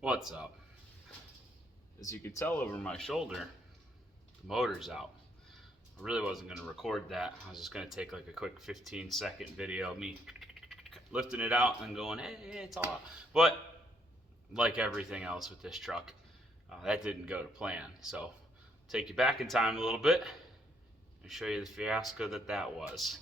What's up? As you can tell over my shoulder, the motor's out. I really wasn't going to record that. I was just going to take like a quick 15-second video of me lifting it out and going, hey, it's all out. But like everything else with this truck, that didn't go to plan. So take you back in time a little bit and show you the fiasco that was.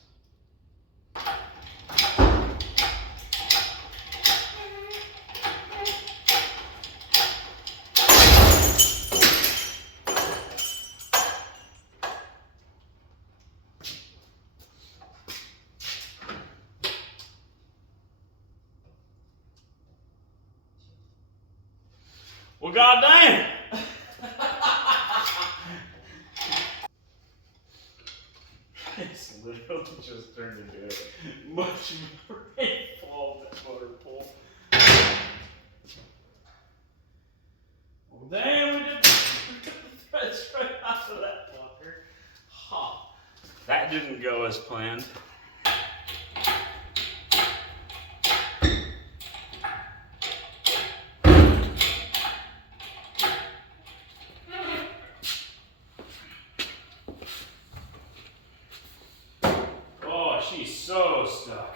Well, goddamn! It's literally just turned into a much more painful motor pull. Well, damn, we took the threads right out of that fucker. Ha! That didn't go as planned. She's so stuck.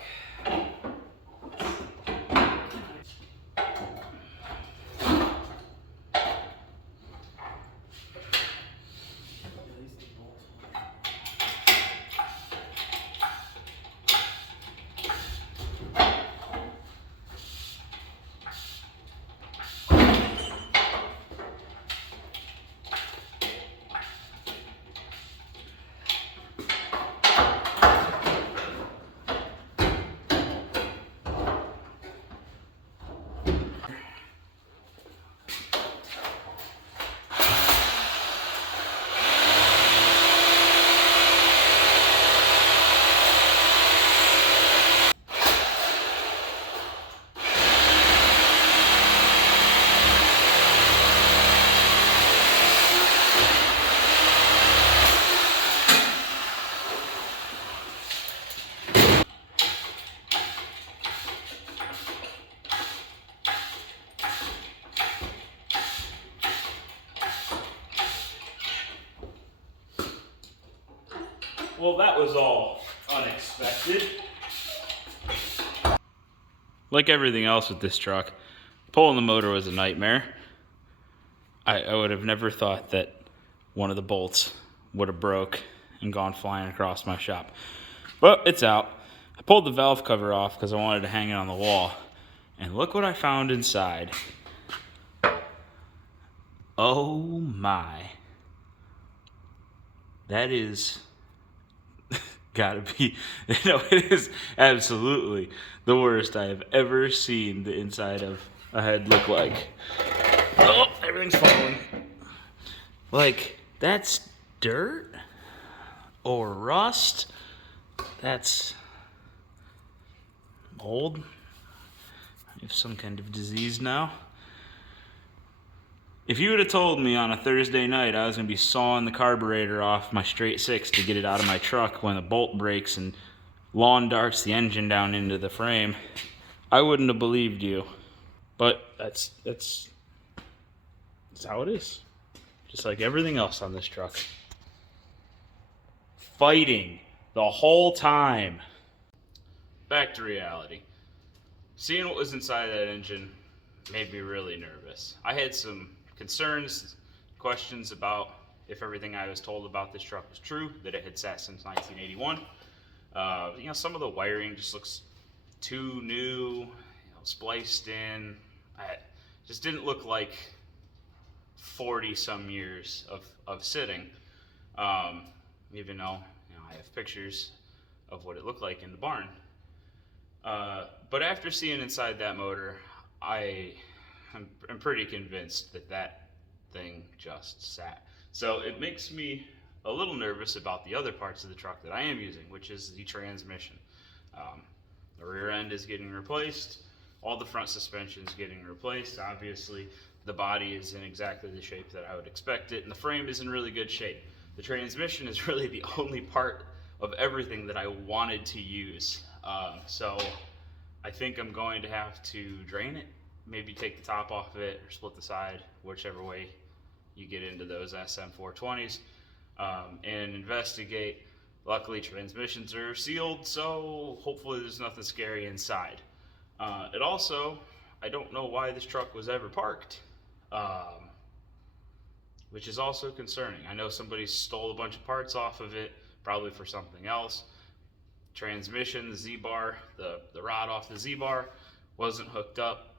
Well, that was all unexpected. Like everything else with this truck, pulling the motor was a nightmare. I would have never thought that one of the bolts would have broke and gone flying across my shop. But it's out. I pulled the valve cover off because I wanted to hang it on the wall. And look what I found inside. Oh my. That is gotta be, it is absolutely the worst I have ever seen the inside of a head look like. Oh, everything's falling. Like, that's dirt or rust. That's old. I have some kind of disease now. If you would have told me on a Thursday night I was going to be sawing the carburetor off my straight six to get it out of my truck when the bolt breaks and lawn darts the engine down into the frame, I wouldn't have believed you. But that's how it is. Just like everything else on this truck. Fighting the whole time. Back to reality. Seeing what was inside that engine made me really nervous. I had some concerns, questions about if everything I was told about this truck was true, that it had sat since 1981. Some of the wiring just looks too new, spliced in. It just didn't look like 40 some years of sitting. Even though I have pictures of what it looked like in the barn. But after seeing inside that motor, I'm pretty convinced that thing just sat. So it makes me a little nervous about the other parts of the truck that I am using, which is the transmission. The rear end is getting replaced. All the front suspension is getting replaced. Obviously, the body is in exactly the shape that I would expect it, and the frame is in really good shape. The transmission is really the only part of everything that I wanted to use. So I think I'm going to have to drain it maybe take the top off of it or split the side, whichever way you get into those SM420s, and investigate. Luckily, transmissions are sealed, so hopefully there's nothing scary inside. It also, I don't know why this truck was ever parked, which is also concerning. I know somebody stole a bunch of parts off of it, probably for something else. Transmission, the Z-bar, the rod off the Z-bar wasn't hooked up.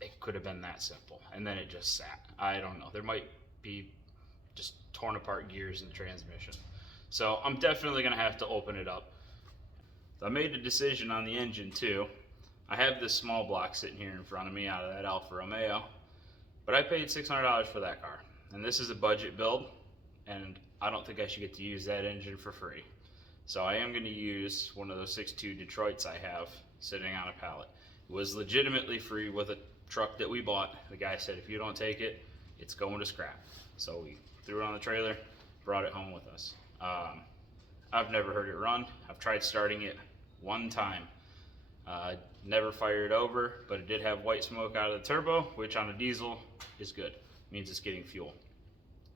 It could have been that simple, and then it just sat. I don't know. There might be just torn apart gears in the transmission. So I'm definitely gonna have to open it up. I made a decision on the engine too. I have this small block sitting here in front of me out of that Alfa Romeo, but I paid $600 for that car. And this is a budget build, and I don't think I should get to use that engine for free. So I am gonna use one of those 6.2 Detroits I have sitting on a pallet. It was legitimately free with a truck that we bought. The guy said, if you don't take it, it's going to scrap. So we threw it on the trailer, brought it home with us. I've never heard it run. I've tried starting it one time. Never fired over, but it did have white smoke out of the turbo, which on a diesel is good. It means it's getting fuel.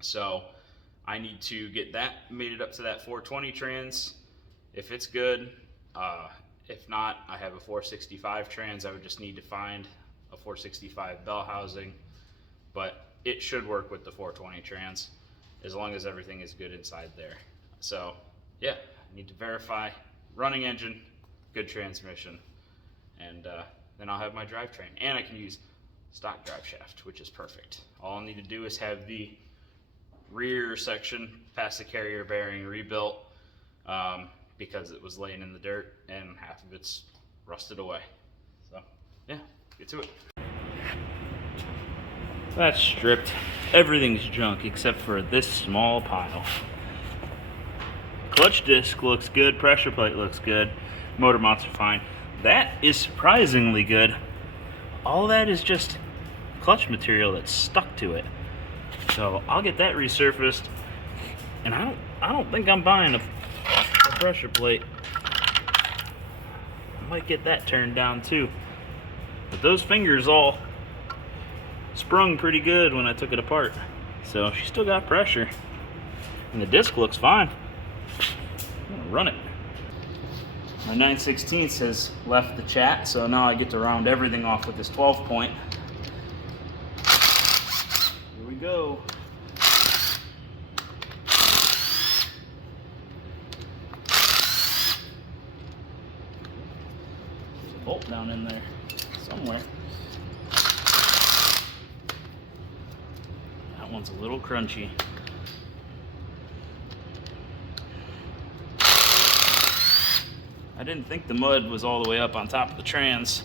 So I need to get that, made it up to that 420 trans. If it's good, if not, I have a 465 trans. I would just need to find a 465 bell housing, but it should work with the 420 trans as long as everything is good inside there. So yeah, I need to verify running engine, good transmission, and then I'll have my drivetrain. And I can use stock drive shaft, which is perfect. All I need to do is have the rear section past the carrier bearing rebuilt, because it was laying in the dirt and half of it's rusted away. So yeah, get to it. That's stripped. Everything's junk except for this small pile. Clutch disc looks good, pressure plate looks good, motor mounts are fine. That is surprisingly good. All that is just clutch material that's stuck to it. So I'll get that resurfaced, and I don't think I'm buying a pressure plate. I might get that turned down too. But those fingers all sprung pretty good when I took it apart. So she still got pressure, and the disc looks fine. I'm gonna run it. My 9/16 has left the chat, so now I get to round everything off with this 12 point. Here we go. There's a bolt down in there somewhere. That one's a little crunchy. I didn't think the mud was all the way up on top of the trans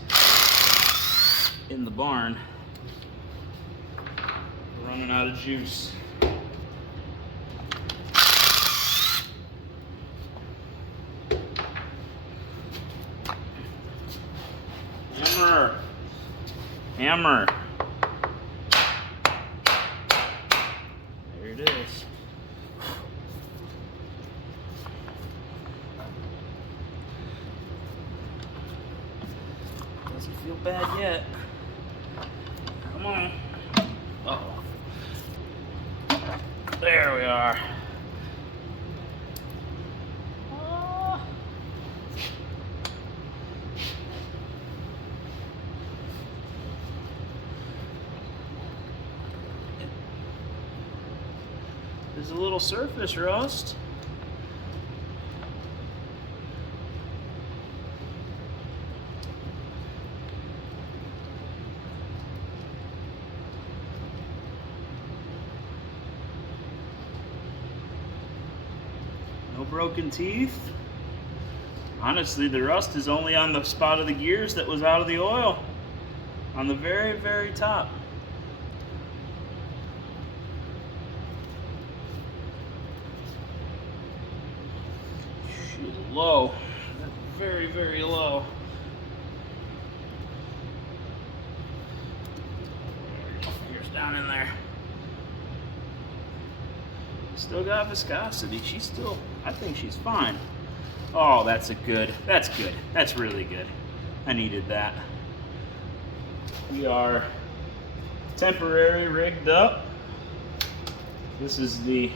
in the barn. We're running out of juice. Hammer! Hammer! There it is. Doesn't feel bad yet. Come on. Uh-oh. There we are. There's a little surface rust. No broken teeth. Honestly, the rust is only on the spot of the gears that was out of the oil, on the very, very top. She's low. Very, very low. Gears down in there. Still got viscosity. She's still, I think she's fine. Oh, that's good. That's really good. I needed that. We are temporary rigged up. This is the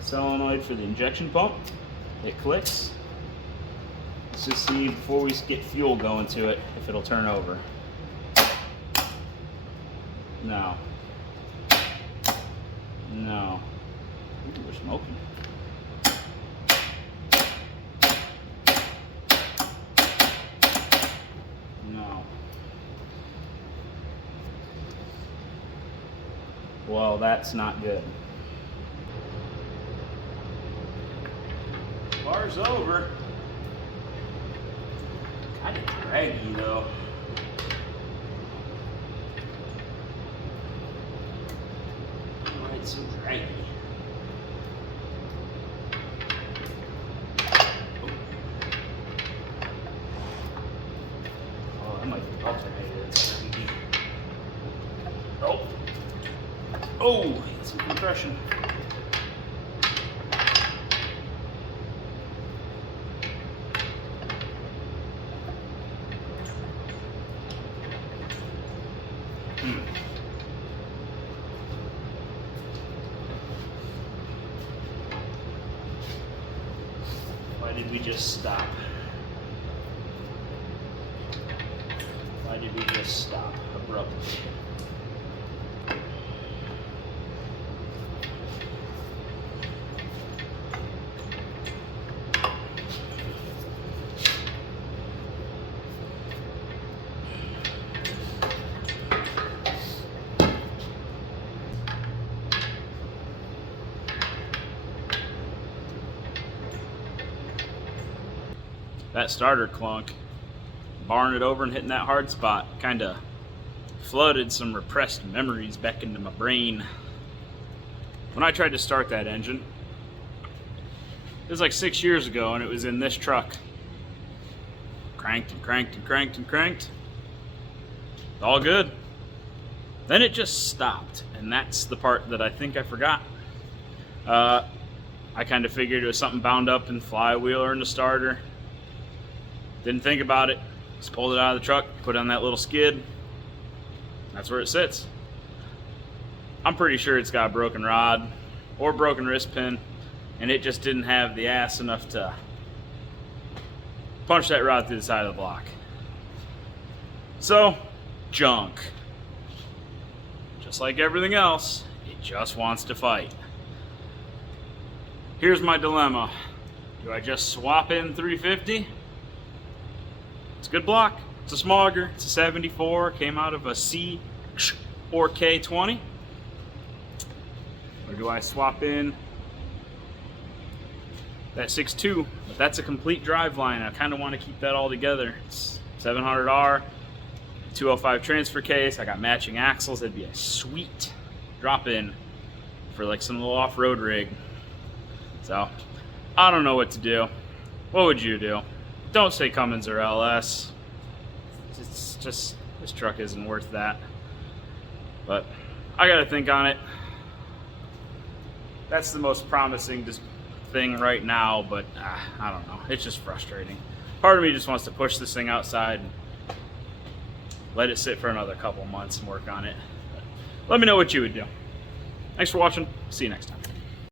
solenoid for the injection pump. It clicks. Let's just see before we get fuel going to it if it'll turn over. No. No. Ooh, we're smoking. No. Well, that's not good. Bar's over. Kind of draggy though. Why it's so draggy? Oh, that might be alternated. Oh. Oh, got some compression. Why did we just stop? Why did we just stop abruptly? That starter clunk, barring it over and hitting that hard spot, kind of flooded some repressed memories back into my brain. When I tried to start that engine, it was like 6 years ago, and it was in this truck. Cranked and cranked and cranked and cranked. All good. Then it just stopped, and that's the part that I think I forgot. I kind of figured it was something bound up in the flywheel or in the starter. Didn't think about it. Just pulled it out of the truck, put it on that little skid. That's where it sits. I'm pretty sure it's got a broken rod or broken wrist pin, and it just didn't have the ass enough to punch that rod through the side of the block. So, junk. Just like everything else, it just wants to fight. Here's my dilemma. Do I just swap in 350? It's a good block. It's a smogger. It's a 74. Came out of a C or K20. Or do I swap in that 6.2? But that's a complete drive line. I kind of want to keep that all together. It's 700R, 205 transfer case. I got matching axles. That'd be a sweet drop in for like some little off-road rig. So I don't know what to do. What would you do? Don't say Cummins or LS. It's just, this truck isn't worth that. But I gotta think on it. That's the most promising thing right now, but I don't know. It's just frustrating. Part of me just wants to push this thing outside and let it sit for another couple months and work on it. But let me know what you would do. Thanks for watching. See you next time.